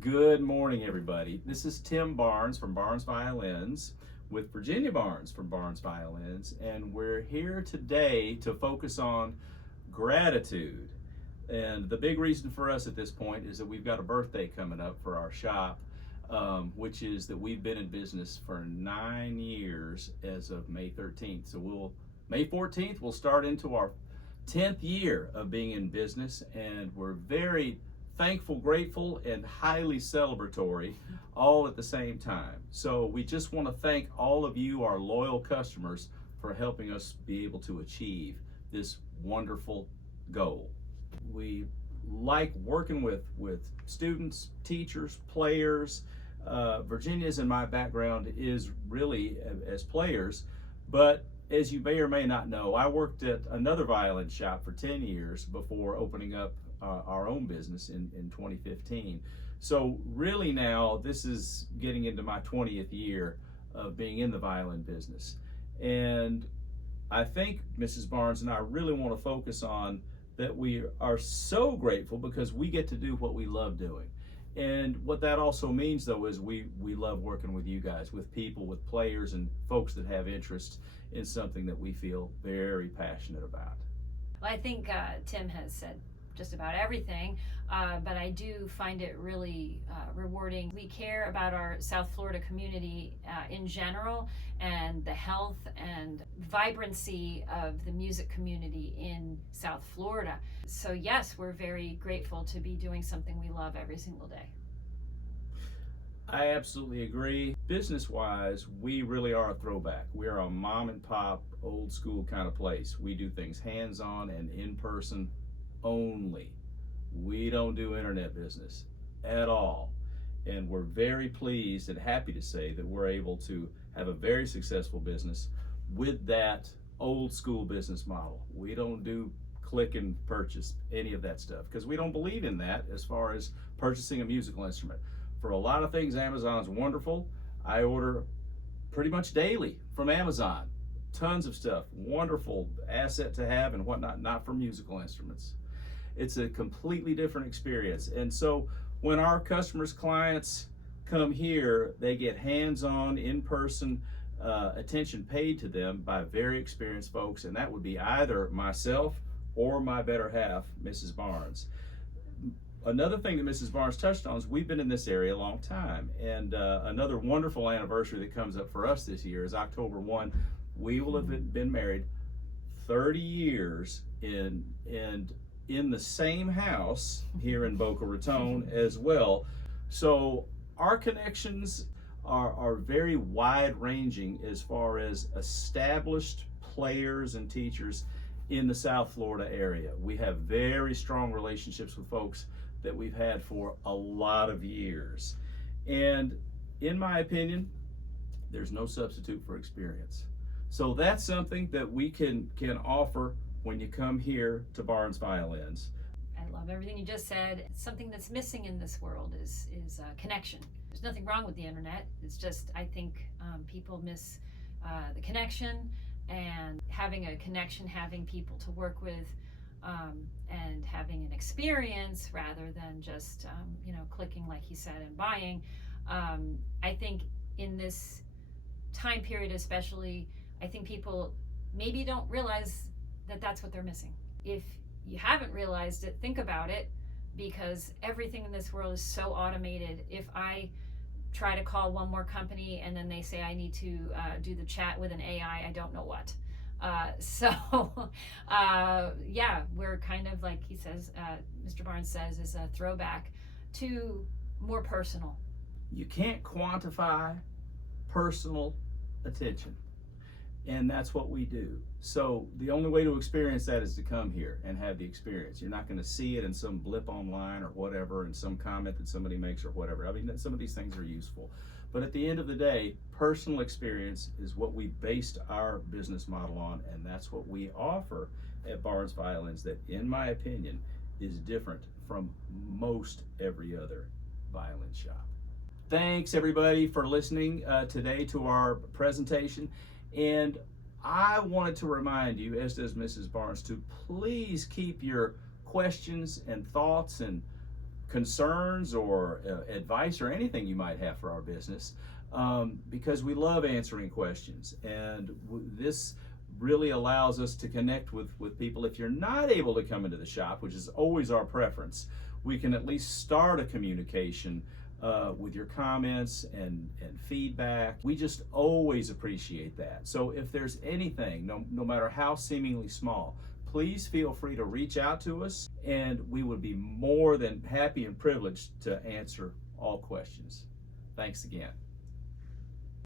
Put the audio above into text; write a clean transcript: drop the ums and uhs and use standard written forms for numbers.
Good morning, everybody. This is Tim Barnes from Barnes Violins with Virginia Barnes from Barnes Violins, and we're here today to focus on gratitude. And the big reason for us at this point is that we've got a birthday coming up for our shop, which is that we've been in business for 9 years as of May 13th. So May 14th, we'll start into our 10th year of being in business, and we're very thankful, grateful, and highly celebratory all at the same time. So we just want to thank all of you, our loyal customers, for helping us be able to achieve this wonderful goal. We like working with students, teachers, players. Virginia's and my background is really as players, but as you may or may not know, I worked at another violin shop for 10 years before opening up our own business in 2015. So really now this is getting into my 20th year of being in the violin business. And I think Mrs. Barnes and I really want to focus on that we are so grateful because we get to do what we love doing. And what that also means though is we love working with you guys, with people, with players and folks that have interest in something that we feel very passionate about. Well, I think Tim has said just about everything, but I do find it really rewarding. We care about our South Florida community in general and the health and vibrancy of the music community in South Florida. So yes, we're very grateful to be doing something we love every single day. I absolutely agree. Business-wise, we really are a throwback. We're a mom and pop, old school kind of place. We do things hands-on and in person only. We don't do internet business at all. And we're very pleased and happy to say that we're able to have a very successful business with that old school business model. We don't do click and purchase any of that stuff because we don't believe in that as far as purchasing a musical instrument. For a lot of things, Amazon's wonderful. I order pretty much daily from Amazon. Tons of stuff, wonderful asset to have and whatnot, not for musical instruments. It's a completely different experience. And so when our customers, clients come here, they get hands-on, in-person attention paid to them by very experienced folks, and that would be either myself or my better half, Mrs. Barnes. Another thing that Mrs. Barnes touched on is we've been in this area a long time, and another wonderful anniversary that comes up for us this year is October 1. We will have been married 30 years and in the same house here in Boca Raton as well. So our connections are very wide ranging as far as established players and teachers in the South Florida area. We have very strong relationships with folks that we've had for a lot of years. And in my opinion, there's no substitute for experience. So that's something that we can offer when you come here to Barnes Violins. I love everything you just said. Something that's missing in this world is connection. There's nothing wrong with the internet. It's just I think people miss the connection, and having a connection, having people to work with, and having an experience rather than just clicking like he said and buying. I think in this time period especially, I think people maybe don't realize that that's what they're missing. If you haven't realized it, think about it, because everything in this world is so automated. If I try to call one more company and then they say I need to do the chat with an AI, I don't know what. Yeah, we're kind of like he says, Mr. Barnes says, is a throwback to more personal. You can't quantify personal attention, and that's what we do. So the only way to experience that is to come here and have the experience. You're not going to see it in some blip online or whatever, in some comment that somebody makes or whatever. I mean, some of these things are useful, but at the end of the day, personal experience is what we based our business model on, and that's what we offer at Barnes Violins, that in my opinion is different from most every other violin shop. Thanks everybody for listening today to our presentation, and I wanted to remind you, as does Mrs. Barnes, to please keep your questions and thoughts and concerns or advice or anything you might have for our business, because we love answering questions. And this really allows us to connect with people. If you're not able to come into the shop, which is always our preference, we can at least start a communication with your comments and feedback. We just always appreciate that. So if there's anything, no matter how seemingly small, please feel free to reach out to us, and we would be more than happy and privileged to answer all questions. Thanks again.